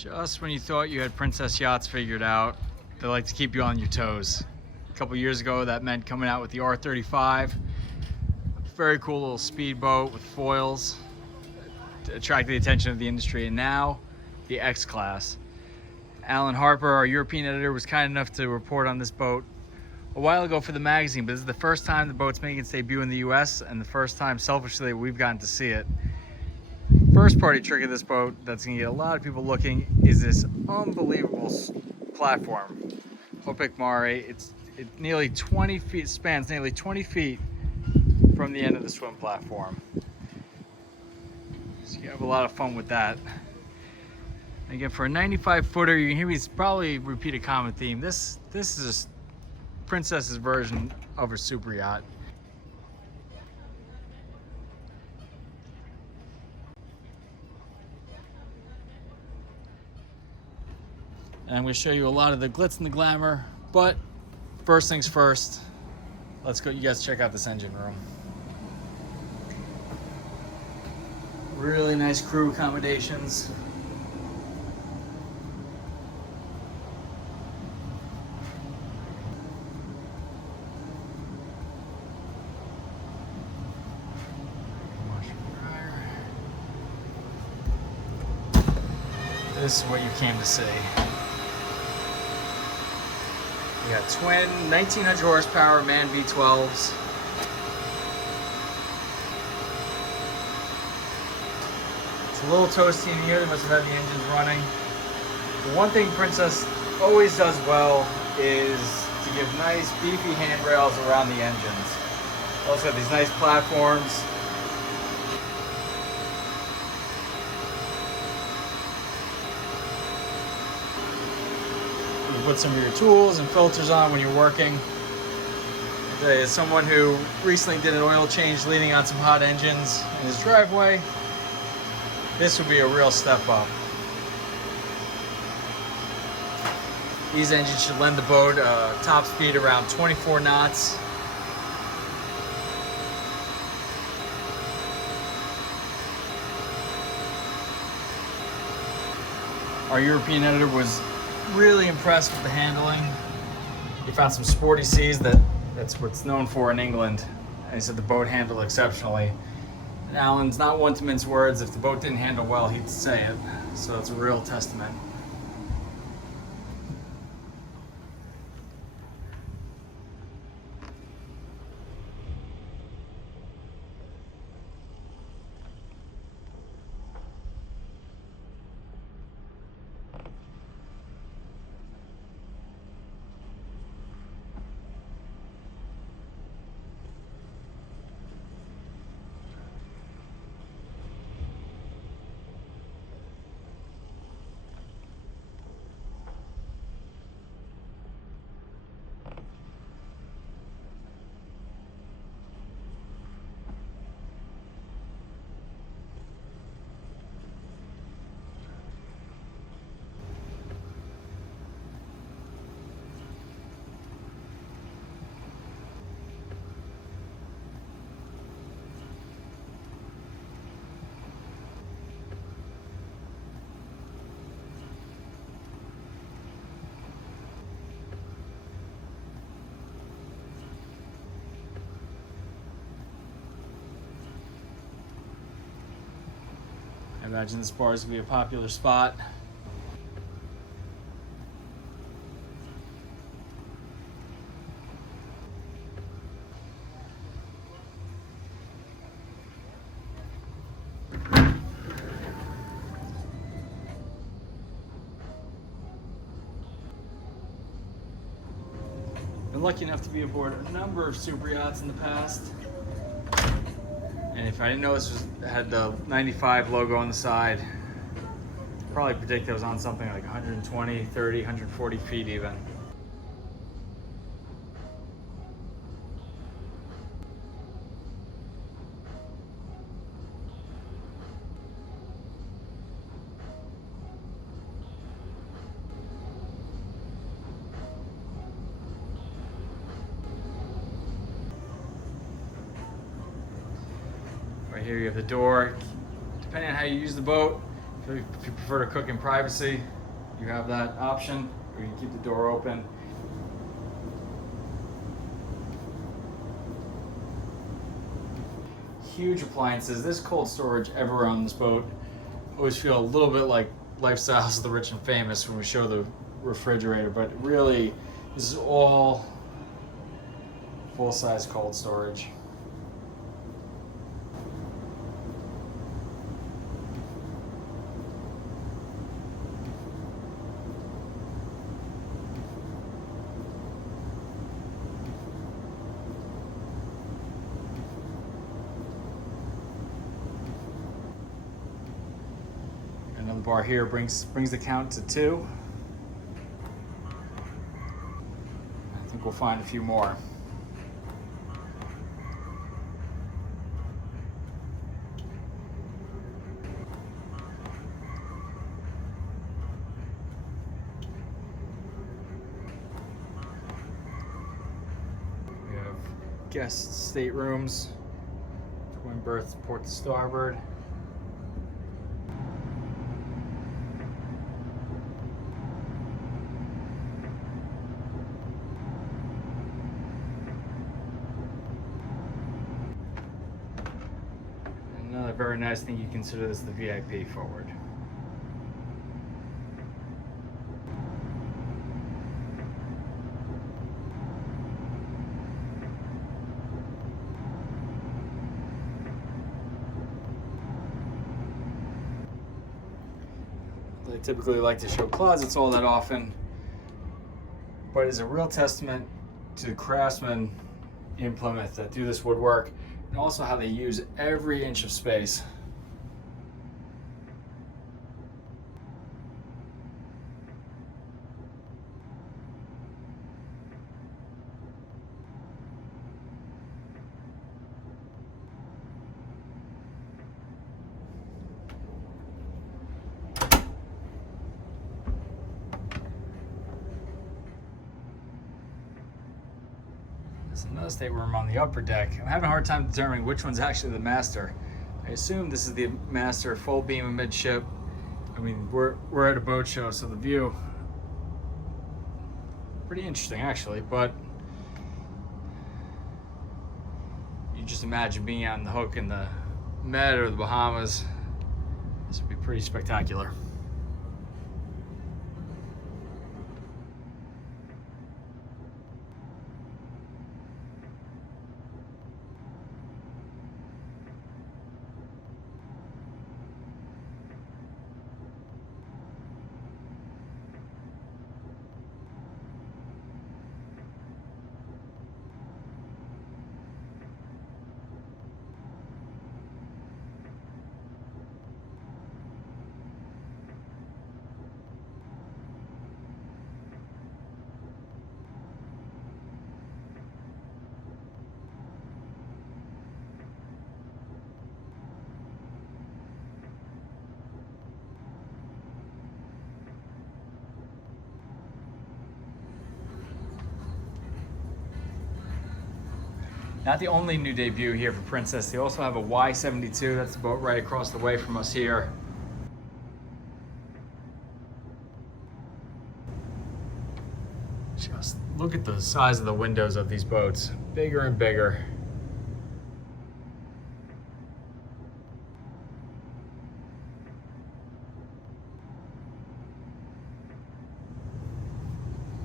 Just when you thought you had Princess Yachts figured out, they like to keep you on your toes. A couple years ago, that meant coming out with the R35. Very cool little speedboat with foils to attract the attention of the industry. And now, the X class. Alan Harper, our European editor, was kind enough to report on this boat a while ago for the magazine, but this is the first time the boat's making its debut in the US and the first time, selfishly, we've gotten to see it. First party trick of this boat that's gonna get a lot of people looking is this unbelievable platform, Hopic Mare. It nearly 20 feet, spans nearly 20 feet from the end of the swim platform. So you have a lot of fun with that. And again, for a 95 footer, you can hear me probably repeat a common theme. This is a Princess's version of a super yacht. And I'm going to show you a lot of the glitz and the glamour, but first things first, let's go. You guys check out this engine room. Really nice crew accommodations. This is what you came to see. We got twin 1900 horsepower MAN V12s. It's a little toasty in here. They must have had the engines running. The one thing Princess always does well is to give nice beefy handrails around the engines. Also got these nice platforms. You put some of your tools and filters on when you're working. As someone who recently did an oil change leaning on some hot engines in his driveway, this would be a real step up. These engines should lend the boat top speed around 24 knots. Our European editor was really impressed with the handling. He found some sporty seas that's what's known for in England. And he said the boat handled exceptionally. And Alan's not one to mince words. If the boat didn't handle well, he'd say it. So it's a real testament. I imagine this bar is going to be a popular spot. Been lucky enough to be aboard a number of super yachts in the past. And if I didn't know this had the 95 logo on the side, I'd probably predict it was on something like 120, 30, 140 feet even. Right here you have the door. Depending on how you use the boat, So if you prefer to cook in privacy, you have that option, or you can keep the door open. Huge appliances. This cold storage everywhere on this boat. Always feel a little bit like Lifestyles of the Rich and Famous when we show the refrigerator, but really this is all full-size cold storage. Another bar here brings the count to 2. I think we'll find a few more. We have guest staterooms, twin berths port to starboard. Another very nice thing you consider this the VIP forward. I typically like to show closets all that often, but it's a real testament to the craftsmen in Plymouth that do this woodwork, and also how they use every inch of space. There's another stateroom on the upper deck. I'm having a hard time determining which one's actually the master. I assume this is the master, full beam amidship. I mean, we're at a boat show, so the view pretty interesting actually, but you just imagine being on the hook in the Med or the Bahamas. This would be pretty spectacular. Not the only new debut here for Princess. They also have a Y-72. That's the boat right across the way from us here. Just look at the size of the windows of these boats. Bigger and bigger.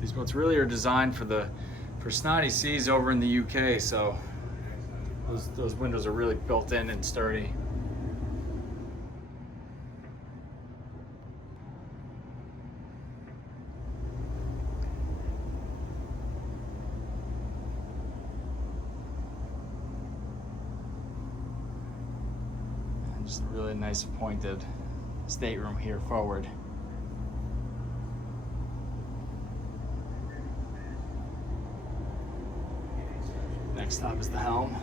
These boats really are designed for snotty seas over in the UK, so those windows are really built in and sturdy. And just a really nice appointed stateroom here forward. Next stop is the Helm.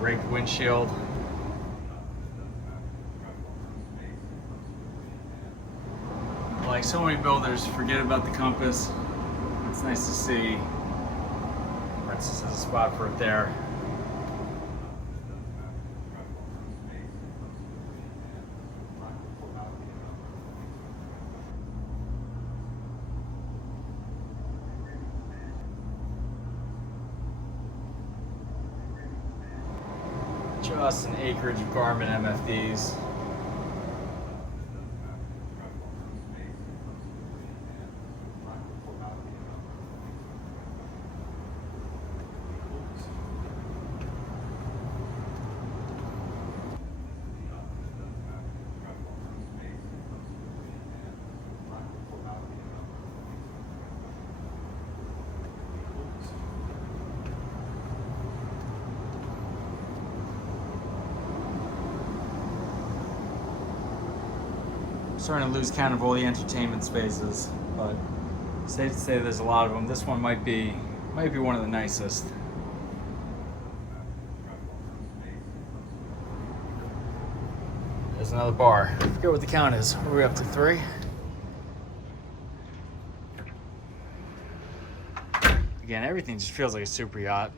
rigged windshield. Like so many builders, forget about the compass. It's nice to see Princess has a spot for it there. Just an acreage of Garmin MFDs. Starting to lose count of all the entertainment spaces, but safe to say there's a lot of them. This one might be one of the nicest. There's another bar. I forget what the count is. What are we up to, 3? Again, everything just feels like a super yacht.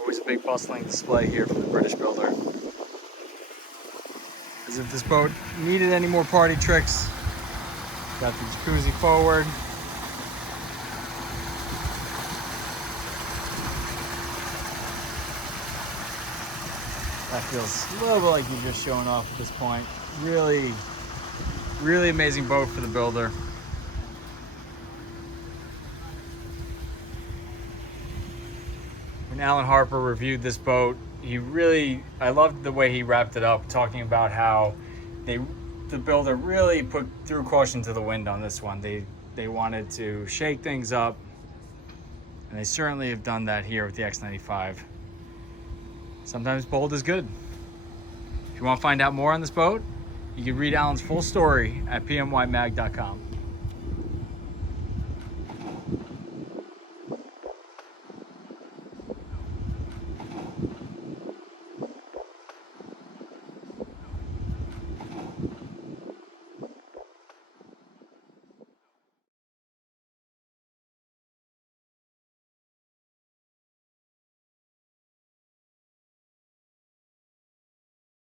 Always a big bustling display here from the British builder. As if this boat needed any more party tricks. Got the jacuzzi forward. That feels a little bit like you're just showing off at this point. Really, really amazing boat for the builder. When Alan Harper reviewed this boat, I loved the way he wrapped it up, talking about how the builder really threw caution to the wind on this one. They wanted to shake things up, and they certainly have done that here with the X95. Sometimes bold is good. If you want to find out more on this boat, you can read Alan's full story at pmymag.com.